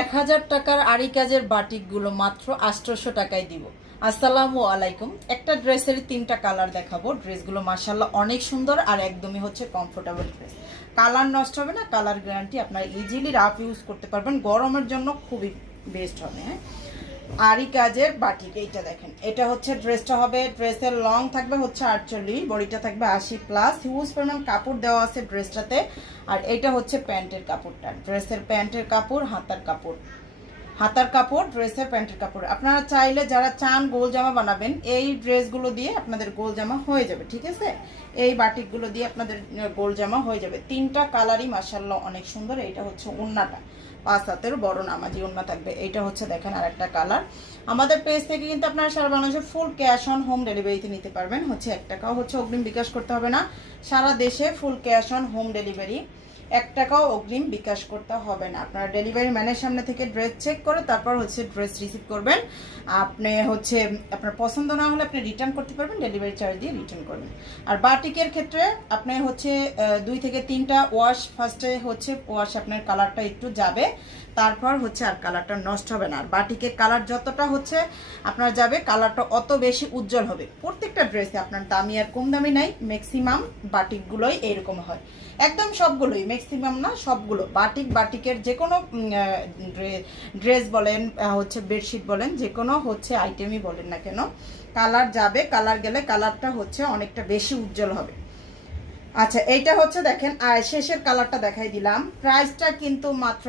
1000 টাকার আড়ি কাজের বাটিকগুলো মাত্র 800 টাকায় দিব। আসসালামু আলাইকুম। একটা ড্রেসের 3টা কালার দেখাবো। ড্রেসগুলো মাশাআল্লাহ অনেক সুন্দর আর একদমই হচ্ছে কমফোর্টেবল ড্রেস। কালার নষ্ট হবে না, কালার গ্যারান্টি, আপনারা ইজিলি রাফ ইউজ করতে পারবেন, গরমের জন্য খুবই বেস্ট হবে। হ্যাঁ, আরি কাজের বাটিক এইটা দেখেন, এটা হচ্ছে ড্রেসটা হবে, ড্রেসের লং থাকবে হচ্ছে 48, বডিটা থাকবে 80+, হিউজ পরিমাণ কাপড় দেওয়া আছে ড্রেসটাতে। আর এটা হচ্ছে প্যান্টের কাপড়টা, ড্রেসের প্যান্টের কাপড়, হাতার কাপড়, ড্রেসের প্যান্টের কাপড়। আপনারা চাইলে যারা চান গোল জামা বানাবেন, এই ড্রেসগুলো দিয়ে আপনাদের গোল জামা হয়ে যাবে, ঠিক আছে? এই বাটিকগুলো দিয়ে আপনাদের গোল জামা হয়ে যাবে। 3টা কালারই মাশাআল্লাহ অনেক সুন্দর। এইটা হচ্ছে ওন্নাটা, 5 হাতের বড় নামাজি ওন্না থাকবে। এইটা হচ্ছে দেখেন আর একটা কালার। আমাদের পেজ থেকে কিন্তু আপনারা সারা বাংলাদেশে ফুল ক্যাশ অন হোম ডেলিভারিতে নিতে পারবেন। হচ্ছে 1 টাকাও হচ্ছে অগ্রিম বিকাশ করতে হবে না। সারা দেশে full cash on home delivery, 1 টাকাও অগ্রিম বিকাশ করতে হবে না। আপনারা ডেলিভারি ম্যানের সামনে থেকে ড্রেস চেক করে তারপর হচ্ছে ড্রেস রিসিভ করবেন। আপনি হচ্ছে আপনার পছন্দ না হলে আপনি রিটার্ন করতে পারবেন, ডেলিভারি চার্জ দিয়ে রিটার্ন করবেন। আর বাটিকের ক্ষেত্রে আপনি হচ্ছে 2 থেকে 3টা ওয়াশ, ফার্স্টে হচ্ছে ওয়াশ আপনার কালারটা একটু যাবে, তারপর হচ্ছে আর কালারটা নষ্ট হবে না। আর বাটিকের কালার যতটা হচ্ছে আপনার যাবে, কালারটা অত বেশি উজ্জ্বল হবে। প্রত্যেকটা ড্রেসে আপনার দামি আর কম দামি নাই, ম্যাক্সিমাম বাটিকগুলোই এইরকম হয়, একদম সবগুলোই, ম্যাক্সিমাম না সবগুলো। বাটিকের যে কোনো ড্রেস বলেন, হচ্ছে বেডশিট বলেন, যে কোনো হচ্ছে আইটেমই বলেন না কেন, কালার যাবে, কালার গেলে কালারটা হচ্ছে অনেকটা বেশি উজ্জ্বল হবে। আচ্ছা, এইটা হচ্ছে দেখেন, আর শেষের কালারটা দেখাই দিলাম। প্রাইসটা কিন্তু মাত্র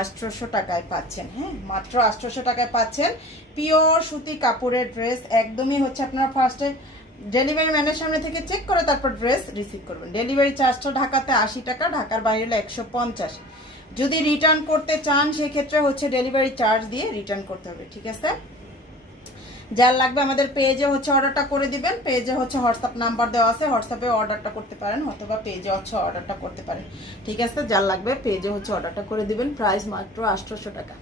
800 টাকায় পাচ্ছেন। হ্যাঁ, মাত্র 800 টাকায় পাচ্ছেন পিওর সুতি কাপড়ের ড্রেস। একদমই হচ্ছে আপনারা ফার্স্টে ডেলিভারি ম্যানের সামনে থেকে চেক করে তারপর ড্রেস রিসিভ করবেন। ডেলিভারি চার্জটা ঢাকাতে 80 টাকা, ঢাকার বাইরে হলে 150। যদি রিটার্ন করতে চান সেক্ষেত্রে হচ্ছে ডেলিভারি চার্জ দিয়ে রিটার্ন করতে হবে, ঠিক আছে? যার লাগবে আমাদের পেজে হচ্ছে অর্ডারটা করে দিবেন। পেজে হচ্ছে হোয়াটসঅ্যাপ নাম্বার দেওয়া আছে, হোয়াটসঅ্যাপে অর্ডারটা করতে পারেন অথবা পেজে হচ্ছে অর্ডারটা করতে পারেন, ঠিক আছে? যার লাগবে পেজে হচ্ছে অর্ডারটা করে দিবেন। প্রাইস মাত্র 800 টাকা।